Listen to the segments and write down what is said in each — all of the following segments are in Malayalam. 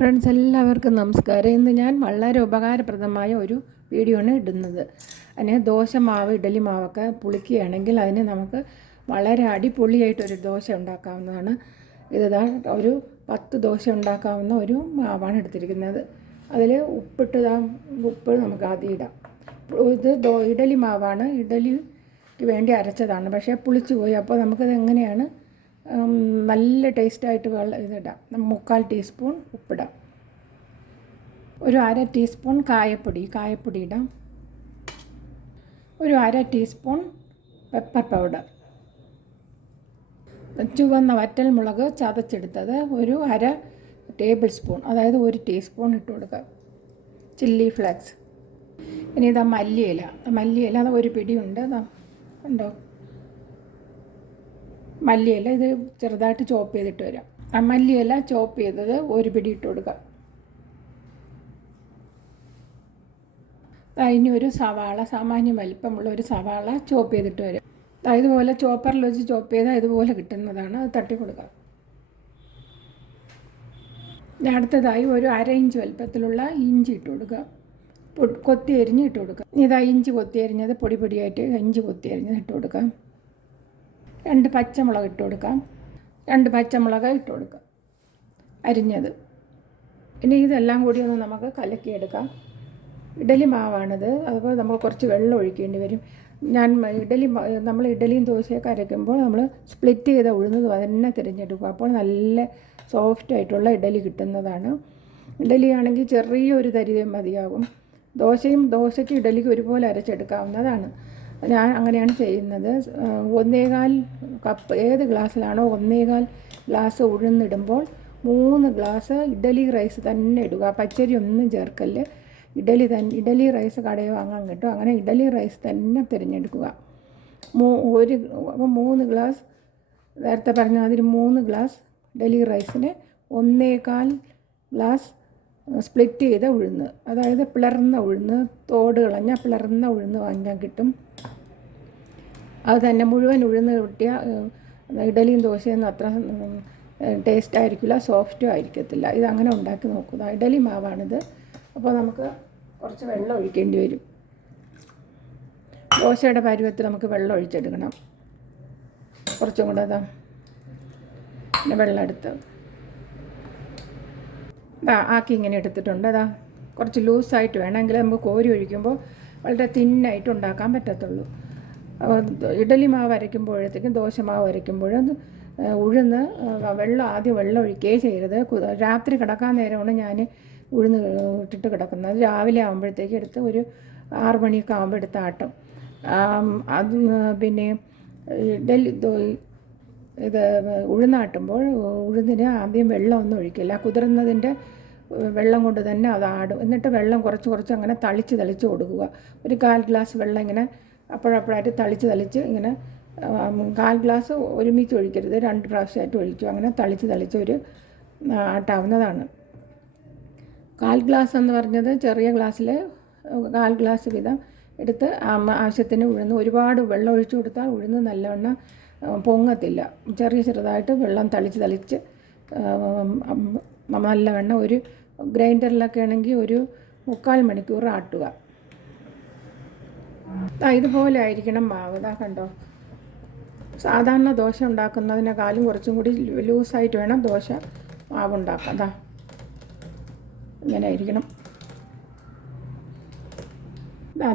ഫ്രണ്ട്സ് എല്ലാവർക്കും നമസ്കാരം. ഇന്ന് ഞാൻ വളരെ ഉപകാരപ്രദമായ ഒരു വീഡിയോ ആണ് ഇടുന്നത്. അതിന് ദോശ മാവ് ഇഡലി മാവൊക്കെ പുളിക്കുകയാണെങ്കിൽ അതിന് നമുക്ക് വളരെ അടിപൊളിയായിട്ടൊരു ദോശ ഉണ്ടാക്കാവുന്നതാണ്. ഇതാ ഒരു പത്ത് ദോശ ഉണ്ടാക്കാവുന്ന ഒരു മാവാണ് എടുത്തിരിക്കുന്നത്. അതിൽ ഉപ്പിട്ട് ഉപ്പ് നമുക്ക് ആദ്യം ഇടാം. ഇത് ഇഡലി മാവാണ്. ഇഡലിക്ക് വേണ്ടി അരച്ചതാണ്. പക്ഷേ പുളിച്ചു പോയി. അപ്പോൾ നമുക്കത് എങ്ങനെയാണ് നല്ല ടേസ്റ്റായിട്ട് വെള്ളം ഇതിടാം. മുക്കാൽ ടീസ്പൂൺ ഉപ്പിടാം. ഒരു അര ടീസ്പൂൺ കായപ്പൊടി കായപ്പൊടി ഇടാം. ഒരു അര ടീസ്പൂൺ പെപ്പർ പൗഡർ ചുവന്ന വറ്റൽ മുളക് ചതച്ചെടുത്തത് ഒരു അര ടേബിൾ സ്പൂൺ അതായത് ഒരു ടീസ്പൂൺ ഇട്ട് കൊടുക്കുക ചില്ലി ഫ്ലേക്സ് ഇനി ഇതാ മല്ലിയില. മല്ലിയില അത് ഒരു പിടിയുണ്ട് ഉണ്ടോ. മല്ലിയില ഇത് ചെറുതായിട്ട് ചോപ്പ് ചെയ്തിട്ട് വരാം. ആ മല്ലിയില ചോപ്പ് ചെയ്തത് ഒരു പിടി ഇട്ട് കൊടുക്കുക അതിന് ഒരു സവാള സാമാന്യ വലിപ്പമുള്ള ഒരു സവാള ചോപ്പ് ചെയ്തിട്ട് വരും. ഇതുപോലെ ചോപ്പറിൽ വെച്ച് ചോപ്പ് ചെയ്താൽ ഇതുപോലെ കിട്ടുന്നതാണ്. അത് തട്ടി കൊടുക്കുക അടുത്തതായി ഒരു അര ഇഞ്ച് വലിപ്പത്തിലുള്ള ഇഞ്ചി ഇട്ട് കൊടുക്കുക കൊത്തി എരിഞ്ഞ് ഇട്ട് കൊടുക്കുക ഇതാ ഇഞ്ചി കൊത്തി എരിഞ്ഞത് പൊടി പൊടിയായിട്ട് ഇഞ്ചി കൊത്തി എരിഞ്ഞത് ഇട്ട് കൊടുക്കാം. രണ്ട് പച്ചമുളക് ഇട്ട് കൊടുക്കാം. രണ്ട് പച്ചമുളക് ഇട്ട് കൊടുക്കാം. അരിഞ്ഞത്. ഇനി ഇതെല്ലാം കൂടി ഒന്ന് നമുക്ക് കലക്കിയെടുക്കാം. ഇഡലി മാവാണിത്. അതുപോലെ നമുക്ക് കുറച്ച് വെള്ളം ഒഴിക്കേണ്ടി വരും. ഞാൻ ഇഡലി നമ്മൾ ഇഡലിയും ദോശയൊക്കെ അരയ്ക്കുമ്പോൾ നമ്മൾ സ്പ്ലിറ്റ് ചെയ്ത ഉഴുന്നത് തന്നെ തിരഞ്ഞെടുക്കും. അപ്പോൾ നല്ല സോഫ്റ്റ് ആയിട്ടുള്ള ഇഡലി കിട്ടുന്നതാണ്. ഇഡലി ആണെങ്കിൽ ചെറിയൊരു തരി മതിയാകും. ദോശയും ദോശയ്ക്ക് ഇഡലിക്ക് ഒരുപോലെ അരച്ചെടുക്കാവുന്നതാണ്. ഞാൻ അങ്ങനെയാണ് ചെയ്യുന്നത്. ഒന്നേകാൽ കപ്പ് ഏത് ഗ്ലാസ്സിലാണോ ഒന്നേകാൽ ഗ്ലാസ് ഉഴുന്നിടുമ്പോൾ മൂന്ന് ഗ്ലാസ് ഇഡലി റൈസ് തന്നെ ഇടുക. പച്ചരി ഒന്നും ചേർക്കല്ല്. ഇഡലി തന്നെ ഇഡലി റൈസ് കടയിൽ വാങ്ങാൻ കിട്ടും. അങ്ങനെ ഇഡലി റൈസ് തന്നെ തിരഞ്ഞെടുക്കുക. മൂ ഒരു മൂന്ന് ഗ്ലാസ് നേരത്തെ പറഞ്ഞ മാതിരി മൂന്ന് ഗ്ലാസ് ഇഡലി റൈസിന് ഒന്നേകാൽ ഗ്ലാസ് സ്പ്ലിറ്റ് ചെയ്ത ഉഴുന്ന്. അതായത് പിളർന്ന ഉഴുന്ന് തോട് കളഞ്ഞ പിളർന്ന ഉഴുന്ന് വാങ്ങിക്കാൻ കിട്ടും. അത് തന്നെ മുഴുവൻ ഉഴുന്ന് കിട്ടിയ ഇഡലിയും ദോശയൊന്നും അത്ര ടേസ്റ്റ് ആയിരിക്കില്ല സോഫ്റ്റും ആയിരിക്കത്തില്ല. അങ്ങനെ ഉണ്ടാക്കി നോക്കുക ഇഡലി മാവാണിത്. അപ്പോൾ നമുക്ക് കുറച്ച് വെള്ളം ഒഴിക്കേണ്ടി വരും. ദോശയുടെ പരുവത്തിൽ നമുക്ക് വെള്ളം ഒഴിച്ചെടുക്കണം. കുറച്ചും കൂടെ അതാ പിന്നെ വെള്ളം എടുത്ത്. ഇതാ ആക്കി ഇങ്ങനെ എടുത്തിട്ടുണ്ട്. അതാ കുറച്ച് ലൂസായിട്ട് വേണമെങ്കിൽ നമുക്ക് കോരി ഒഴിക്കുമ്പോൾ വളരെ തിന്നായിട്ട് ഉണ്ടാക്കാൻ പറ്റത്തുള്ളൂ. ഇഡലി മാവ് അരയ്ക്കുമ്പോഴത്തേക്കും ദോശ മാവ് അരയ്ക്കുമ്പോഴും ഉഴുന്ന് വെള്ളം ആദ്യം വെള്ളം ഒഴിക്കുകയേ ചെയ്യരുത്. രാത്രി കിടക്കാൻ നേരമാണ് ഞാൻ ഉഴുന്ന് ഇട്ടിട്ട് കിടക്കുന്നത്. രാവിലെ ആകുമ്പോഴത്തേക്ക് എടുത്ത് ഒരു ആറ് മണിയൊക്കെ ആകുമ്പോൾ എടുത്ത് ആട്ടും. അത് പിന്നെ ഇഡലി ഇത് ഉഴുന്നാട്ടുമ്പോൾ ഉഴുന്നിന് ആദ്യം വെള്ളം ഒന്നും ഒഴിക്കില്ല. കുതിർന്നതിന്റെ വെള്ളം കൊണ്ട് തന്നെ അത് ആടും. എന്നിട്ട് വെള്ളം കുറച്ച് കുറച്ച് അങ്ങനെ തളിച്ച് തളിച്ച് കൊടുക്കുക. ഒരു കാൽ ഗ്ലാസ് വെള്ളം ഇങ്ങനെ അപ്പോഴപ്പോഴായിട്ട് തളിച്ച് തളിച്ച് ഇങ്ങനെ കാൽ ഗ്ലാസ് ഒരുമിച്ച് ഒഴിക്കരുത്. രണ്ട് പ്രാവശ്യമായിട്ട് ഒഴിക്കും. അങ്ങനെ തളിച്ച് തളിച്ച് ഒരു ആട്ടാവുന്നതാണ്. കാൽ ഗ്ലാസ് എന്ന് പറഞ്ഞത് ചെറിയ ഗ്ലാസ്സിൽ കാൽ ഗ്ലാസ് വീതം എടുത്ത് ആവശ്യത്തിന് ഉഴുന്ന് ഒരുപാട് വെള്ളം ഒഴിച്ചു കൊടുത്താൽ ഉഴുന്ന് നല്ലവണ്ണം പൊങ്ങത്തില്ല. ചെറിയ ചെറുതായിട്ട് വെള്ളം തളിച്ച് തളിച്ച് നല്ലവണ്ണം ഒരു ഗ്രൈൻഡറിലൊക്കെ ആണെങ്കിൽ ഒരു മുക്കാൽ മണിക്കൂർ ആട്ടുക. ഇതുപോലെ ആയിരിക്കണം മാവ്. കണ്ടോ? സാധാരണ ദോശ ഉണ്ടാക്കുന്നതിനേക്കാളും കുറച്ചും കൂടി ലൂസായിട്ട് വേണം ദോശ മാവ് ഉണ്ടാക്കാം അതാ ഇങ്ങനെ ആയിരിക്കണം.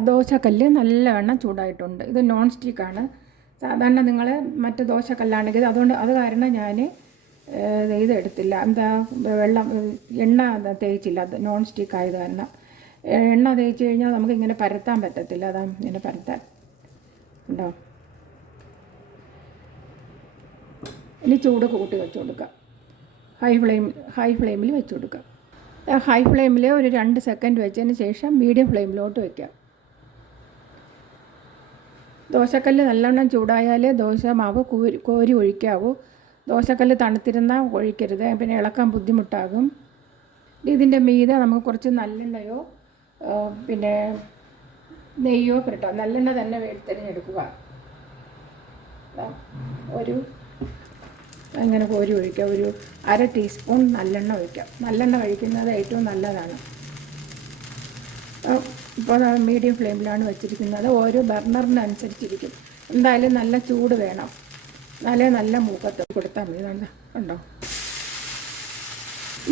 ദോശക്കല്ല് നല്ലവണ്ണം ചൂടായിട്ടുണ്ട്. ഇത് നോൺ സ്റ്റിക്കാണ് സാധാരണ നിങ്ങൾ മറ്റ് ദോശക്കല്ലാണെങ്കിൽ അതുകൊണ്ട് അത് കാരണം ഞാൻ ഇത് എടുത്തില്ല. എന്താ വെള്ളം എണ്ണ തേച്ചില്ല. നോൺ സ്റ്റിക്ക് ആയത് കാരണം. എണ്ണ തേച്ച് കഴിഞ്ഞാൽ നമുക്ക് ഇങ്ങനെ പരത്താൻ പറ്റത്തില്ല. അതാ ഇങ്ങനെ പരത്താൻ. ഉണ്ടോ? ഇനി ചൂട് കൂട്ടി വെച്ച് കൊടുക്കുക ഹൈ ഫ്ലെയിം ഹൈ ഫ്ലെയിമിൽ വെച്ച് കൊടുക്കുക ഹൈ ഫ്ലെയിമിൽ ഒരു രണ്ട് സെക്കൻഡ് വെച്ചതിന് ശേഷം മീഡിയം ഫ്ലെയിമിലോട്ട് വയ്ക്കാം ദോശക്കല്ല് നല്ലവണ്ണം ചൂടായാലേ ദോശ മാവ് കോരി കോരി ഒഴിക്കാവൂ. ദോശക്കല്ല് തണുത്തിരുന്നാൽ ഒഴിക്കരുത്. പിന്നെ ഇളക്കാൻ ബുദ്ധിമുട്ടാകും. ഇതിന്റെ മീതെ നമുക്ക് കുറച്ച് നല്ലെണ്ണയോ പിന്നെ നെയ്യോ പുരട്ടാം നല്ലെണ്ണ തന്നെ തിരഞ്ഞെടുക്കുക. ഒരു അങ്ങനെ കോരി ഒഴിക്കുക ഒരു അര ടീസ്പൂൺ നല്ലെണ്ണ ഒഴിക്കാം. നല്ലെണ്ണ കഴിക്കുന്നത് ഏറ്റവും നല്ലതാണ്. ഇപ്പോൾ മീഡിയം ഫ്ലെയിമിലാണ് വെച്ചിരിക്കുന്നത്. ഓരോ ബർണറിനനുസരിച്ചിരിക്കും എന്തായാലും നല്ല ചൂട് വേണം. നല്ല നല്ല മൂക്കത്ത് കൊടുത്താൽ മതി. കണ്ടോ?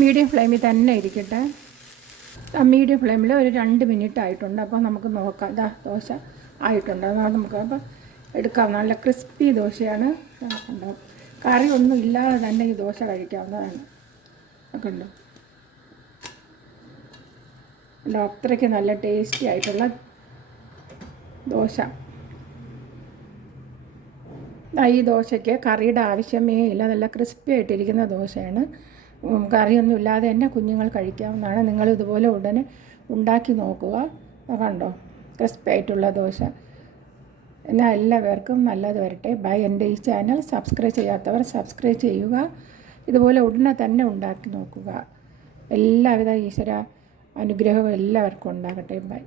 മീഡിയം ഫ്ലെയിമിൽ തന്നെ ഇരിക്കട്ടെ. മീഡിയം ഫ്ലെയിമിൽ ഒരു രണ്ട് മിനിറ്റ് ആയിട്ടുണ്ട്. അപ്പോൾ നമുക്ക് നോക്കാം. ഇതാ ദോശ ആയിട്ടുണ്ട്. അതാണ് നമുക്ക് അപ്പോൾ എടുക്കാം. നല്ല ക്രിസ്പി ദോശയാണ്. ഉണ്ടാവും കറി ഒന്നും ഇല്ലാതെ തന്നെ ഈ ദോശ കഴിക്കാവുന്നതാണ്. ഒക്കെ ഉണ്ടോ അല്ല അത്രയ്ക്ക് നല്ല ടേസ്റ്റി ആയിട്ടുള്ള ദോശ. ഈ ദോശയ്ക്ക് കറിയുടെ ആവശ്യമേ ഇല്ല. നല്ല ക്രിസ്പി ആയിട്ടിരിക്കുന്ന ദോശയാണ്. കറിയൊന്നും ഇല്ലാതെ തന്നെ കുഞ്ഞുങ്ങൾ കഴിക്കാവുന്നതാണ്. നിങ്ങൾ ഇതുപോലെ ഉടനെ ഉണ്ടാക്കി നോക്കുക. കണ്ടോ? ക്രിസ്പി ആയിട്ടുള്ള ദോശ. എന്നാൽ എല്ലാവർക്കും നല്ലത് വരട്ടെ. ബൈ. എന്റെ ഈ ചാനൽ സബ്സ്ക്രൈബ് ചെയ്യാത്തവർ സബ്സ്ക്രൈബ് ചെയ്യുക. ഇതുപോലെ ഉടനെ തന്നെ ഉണ്ടാക്കി നോക്കുക. എല്ലാവിധ ഈശ്വര അനുഗ്രഹവും എല്ലാവർക്കും ഉണ്ടാകട്ടെ. ബൈ.